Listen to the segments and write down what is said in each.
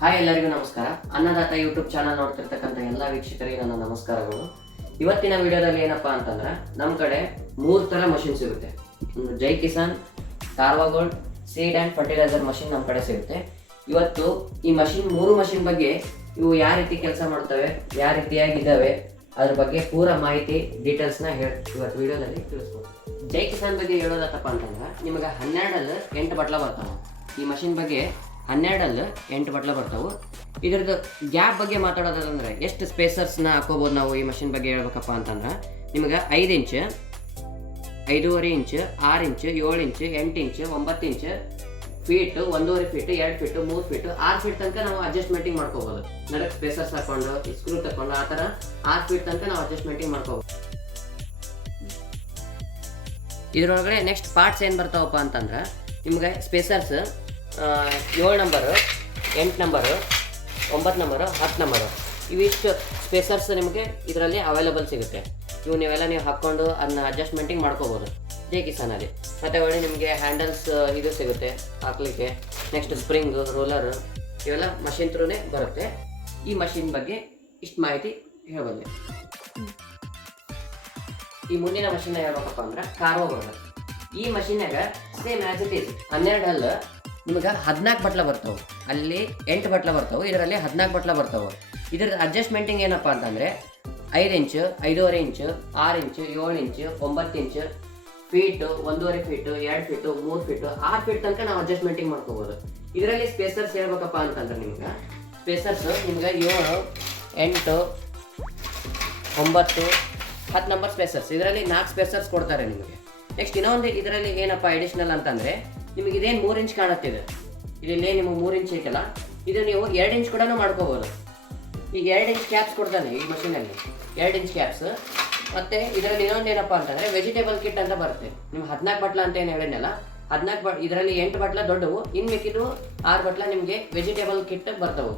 Hi, ಎಲ್ಲರಿಗೂ ನಮಸ್ಕಾರ. ಅನ್ನದಾತ ಯೂಟ್ಯೂಬ್ ಚಾನಲ್ ನೋಡ್ತಿರ್ತಕ್ಕಂಥ ಎಲ್ಲ ವೀಕ್ಷಕರಿಗೆ ನನ್ನ ನಮಸ್ಕಾರಗಳು. ಇವತ್ತಿನ ವಿಡಿಯೋದಲ್ಲಿ ಏನಪ್ಪಾ ಅಂತಂದ್ರೆ ನಮ್ಮ ಕಡೆ 3 ಥರ ಮಷಿನ್ ಸಿಗುತ್ತೆ. Jai Kisan, Karva gold, seed and fertiliser machine ನಮ್ಮ ಕಡೆ ಸಿಗುತ್ತೆ. ಇವತ್ತು ಈ ಮಷಿನ್ 3 ಮಷಿನ್ ಬಗ್ಗೆ ಇವು ಯಾವ ರೀತಿ ಕೆಲಸ ಮಾಡ್ತವೆ, ಯಾವ ರೀತಿಯಾಗಿದ್ದಾವೆ, ಅದ್ರ ಬಗ್ಗೆ ಪೂರ ಮಾಹಿತಿ ಡೀಟೇಲ್ಸ್ನ ಇವತ್ತು ವಿಡಿಯೋದಲ್ಲಿ ತಿಳಿಸ್ಬೋದು. ಜೈ ಕಿಸಾನ್ ಬಗ್ಗೆ ಹೇಳೋದತ್ತಪ್ಪ ಅಂತಂದ್ರೆ ನಿಮಗೆ 12 8 ಬಟ್ಲ ಬರ್ತಾವೆ. ಈ ಮಷಿನ್ ಬಗ್ಗೆ 12 8 ಬಟ್ಲ ಬರ್ತಾವೆ. ಇದ್ರದ್ದು ಗ್ಯಾಪ್ ಬಗ್ಗೆ ಮಾತಾಡೋದಂದ್ರೆ ಎಷ್ಟು ಸ್ಪೇಸರ್ಸ್ನ ಹಾಕೋಬೋದು ನಾವು ಈ ಮಷಿನ್ ಬಗ್ಗೆ ಹೇಳ್ಬೇಕಪ್ಪ ಅಂತಂದ್ರೆ ನಿಮಗೆ 5 inch, 5.5 inch, 6 inch, 7 inch, 8 inch, 9 inch, feet, 1.5 feet, 2 feet, 3 feet, 6 feet ತನಕ ನಾವು ಅಡ್ಜಸ್ಟ್ಮೆಂಟಿಂಗ್ ಮಾಡ್ಕೋಬೋದು. ನಡಕ್ ಸ್ಪೇಸರ್ಸ್ ಹಾಕೊಂಡು ಸ್ಕ್ರೂ ತಗೊಂಡು ಆ ಥರ 6 ಫೀಟ್ ತನಕ ನಾವು ಅಡ್ಜಸ್ಟ್ಮೆಂಟಿಂಗ್ ಮಾಡ್ಕೋಬೋದು. ಇದರೊಳಗಡೆ ನೆಕ್ಸ್ಟ್ ಪಾರ್ಟ್ಸ್ ಏನು ಬರ್ತಾವಪ್ಪ ಅಂತಂದ್ರೆ ನಿಮ್ಗೆ ಸ್ಪೇಸರ್ಸ್ 7 ನಂಬರು, 8 ನಂಬರು, 9 ನಂಬರು, 10 ನಂಬರು ಇವಿಷ್ಟು ಸ್ಪೇಸರ್ಸ್ ನಿಮಗೆ ಇದರಲ್ಲಿ ಅವೈಲೇಬಲ್ ಸಿಗುತ್ತೆ. ಇವು ನೀವು ಹಾಕ್ಕೊಂಡು ಅದನ್ನ ಅಡ್ಜಸ್ಟ್ಮೆಂಟಿಂಗ್ ಮಾಡ್ಕೋಬೋದು ಜೈ ಕಿಸಾನಲ್ಲಿ. ಮತ್ತು ಒಳ್ಳೆ ನಿಮಗೆ ಹ್ಯಾಂಡಲ್ಸ್ ಇದು ಸಿಗುತ್ತೆ ಹಾಕ್ಲಿಕ್ಕೆ. ನೆಕ್ಸ್ಟ್ ಸ್ಪ್ರಿಂಗ್, ರೋಲರ್ ಇವೆಲ್ಲ ಮಷಿನ್ ಥ್ರೂನೇ ಬರುತ್ತೆ. ಈ ಮಷಿನ್ ಬಗ್ಗೆ ಇಷ್ಟು ಮಾಹಿತಿ ಹೇಳಬಲ್ಲೆ. ಈ ಮುಂದಿನ ಮಷಿನ್ ಹೇಳ್ಬೇಕಪ್ಪ ಅಂದ್ರೆ ಕಾರ್ವಾ ಗೋಲ್ಡ್. ಈ ಮಷಿನ್ನಾಗ ಸೇಮ್ ಆ್ಯಸ್ ಇಟ್ ಈಸ್ 12 ಹಲ್ಲು ನಿಮಗೆ 14 ಬಟ್ಲ ಬರ್ತಾವೆ. ಅಲ್ಲಿ 8 ಬಟ್ಲ ಬರ್ತಾವೆ, ಇದರಲ್ಲಿ 14 ಬಟ್ಲ ಬರ್ತಾವೆ. ಇದ್ರದ್ದು ಅಡ್ಜಸ್ಟ್ಮೆಂಟಿಂಗ್ ಏನಪ್ಪ ಅಂತಂದರೆ 5 inch, 5.5 inch, 6 inch, 7 inch, 9 inch, feet, 1.5 feet, 2 feet, 3 feet, 6 feet ತನಕ ನಾವು ಅಡ್ಜಸ್ಟ್ಮೆಂಟಿಂಗ್ ಮಾಡ್ಕೋಬೋದು. ಇದರಲ್ಲಿ ಸ್ಪೇಸರ್ಸ್ ಹೇಳ್ಬೇಕಪ್ಪ ಅಂತಂದ್ರೆ ನಿಮ್ಗೆ ಸ್ಪೇಸರ್ಸ್ ನಿಮ್ಗೆ 7, 8, 9, 10 ನಂಬರ್ ಸ್ಪೇಸರ್ಸ್. ಇದರಲ್ಲಿ 4 ಸ್ಪೇಸರ್ಸ್ ಕೊಡ್ತಾರೆ ನಿಮಗೆ. ನೆಕ್ಸ್ಟ್ ಇನ್ನೊಂದು ಇದರಲ್ಲಿ ಏನಪ್ಪ ಎಡಿಷ್ನಲ್ ಅಂತಂದರೆ ನಿಮಗೆ ಇದೇನು 3 ಇಂಚ್ ಕಾಣುತ್ತಿದೆ, ಇಲ್ಲಿ ನಿಮಗೆ 3 ಇಂಚ್ ಐತಲ್ಲ, ಇದು ನೀವು 2 ಇಂಚ್ ಕೂಡ ಮಾಡ್ಕೋಬೋದು. ಈಗ 2 ಇಂಚ್ ಕ್ಯಾಪ್ಸ್ ಕೊಡ್ತಾನೆ ಈ ಮಷೀನಲ್ಲಿ, 2 ಇಂಚ್ ಕ್ಯಾಪ್ಸ್. ಮತ್ತು ಇದರಲ್ಲಿ ಇನ್ನೊಂದು ಏನಪ್ಪ ಅಂತಂದರೆ ವೆಜಿಟೇಬಲ್ ಕಿಟ್ ಅಂತ ಬರುತ್ತೆ. ನಿಮ್ಗೆ 14 ಬಟ್ಲ ಅಂತ ಏನು ಹೇಳಿದ್ನಲ್ಲ, 14 ಇದರಲ್ಲಿ 8 ಬಟ್ಲ ದೊಡ್ಡವು, ಇನ್ನು ಮಿಕ್ಕಿದ್ದು 6 ಬಟ್ಲ ನಿಮಗೆ ವೆಜಿಟೇಬಲ್ ಕಿಟ್ ಬರ್ತವೆ.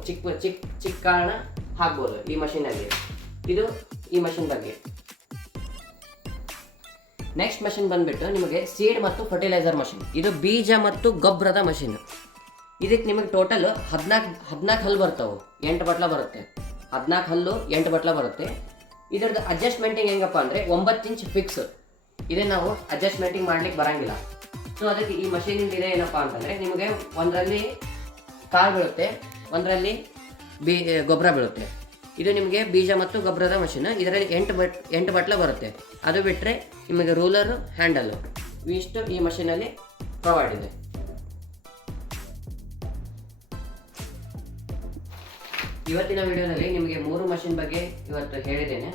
ಚಿಕ್ಕ ಕಾರಣ ಹಾಕ್ಬೋದು ಈ ಮಷೀನಲ್ಲಿ. ಇದು ಈ ಮಷಿನ್ ಬಗ್ಗೆ. ನೆಕ್ಸ್ಟ್ ಮಷಿನ್ ಬಂದ್ಬಿಟ್ಟು ನಿಮಗೆ ಸೀಡ್ ಮತ್ತು ಫರ್ಟಿಲೈಸರ್ ಮಷಿನ್. ಇದು ಬೀಜ ಮತ್ತು ಗೊಬ್ಬರದ ಮಷಿನ್. ಇದಕ್ಕೆ ನಿಮಗೆ ಟೋಟಲ್ 14 ಹಲ್ಲು ಬರ್ತಾವೆ, 8 ಬಟ್ಲ ಬರುತ್ತೆ. 14 ಹಲ್ಲು 8 ಬಟ್ಲ ಬರುತ್ತೆ. ಇದರದ್ದು ಅಡ್ಜಸ್ಟ್ಮೆಂಟಿಂಗ್ ಹೆಂಗಪ್ಪ ಅಂದರೆ 9 ಇಂಚ್ ಫಿಕ್ಸ್. ಇದೇ ನಾವು ಅಡ್ಜಸ್ಟ್ಮೆಂಟಿಂಗ್ ಮಾಡ್ಲಿಕ್ಕೆ ಬರೋಂಗಿಲ್ಲ. ಸೊ ಅದಕ್ಕೆ ಈ ಮಷೀನಿಂದ ಇದೆ ಏನಪ್ಪ ಅಂತಂದರೆ ನಿಮಗೆ ಒಂದರಲ್ಲಿ ಕಾಳು ಬೀಳುತ್ತೆ, ಒಂದರಲ್ಲಿ ಗೊಬ್ಬರ ಬೀಳುತ್ತೆ. ಇದು ನಿಮಗೆ ಬೀಜ ಮತ್ತು ಗೊಬ್ಬರದ ಮಷಿನ್. ಇದರಲ್ಲಿ 8 ಬಟ್ಲ ಬರುತ್ತೆ. ಅದು ಬಿಟ್ಟರೆ ನಿಮಗೆ ರೂಲರು, ಹ್ಯಾಂಡಲ್ಲು ಇವಿಷ್ಟು ಈ ಮಷೀನಲ್ಲಿ ಪ್ರೊವೈಡ್ ಇದೆ. ಇವತ್ತಿನ ವಿಡಿಯೋದಲ್ಲಿ ನಿಮಗೆ 3 ಮಷಿನ್ ಬಗ್ಗೆ ಇವತ್ತು ಹೇಳಿದ್ದೇನೆ.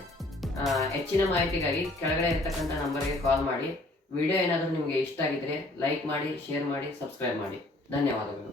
ಹೆಚ್ಚಿನ ಮಾಹಿತಿಗಾಗಿ ಕೆಳಗಡೆ ಇರ್ತಕ್ಕಂಥ ನಂಬರ್ಗೆ ಕಾಲ್ ಮಾಡಿ. ವಿಡಿಯೋ ಏನಾದರೂ ನಿಮಗೆ ಇಷ್ಟ ಆಗಿದ್ರೆ ಲೈಕ್ ಮಾಡಿ, ಶೇರ್ ಮಾಡಿ, ಸಬ್ಸ್ಕ್ರೈಬ್ ಮಾಡಿ. ಧನ್ಯವಾದಗಳು.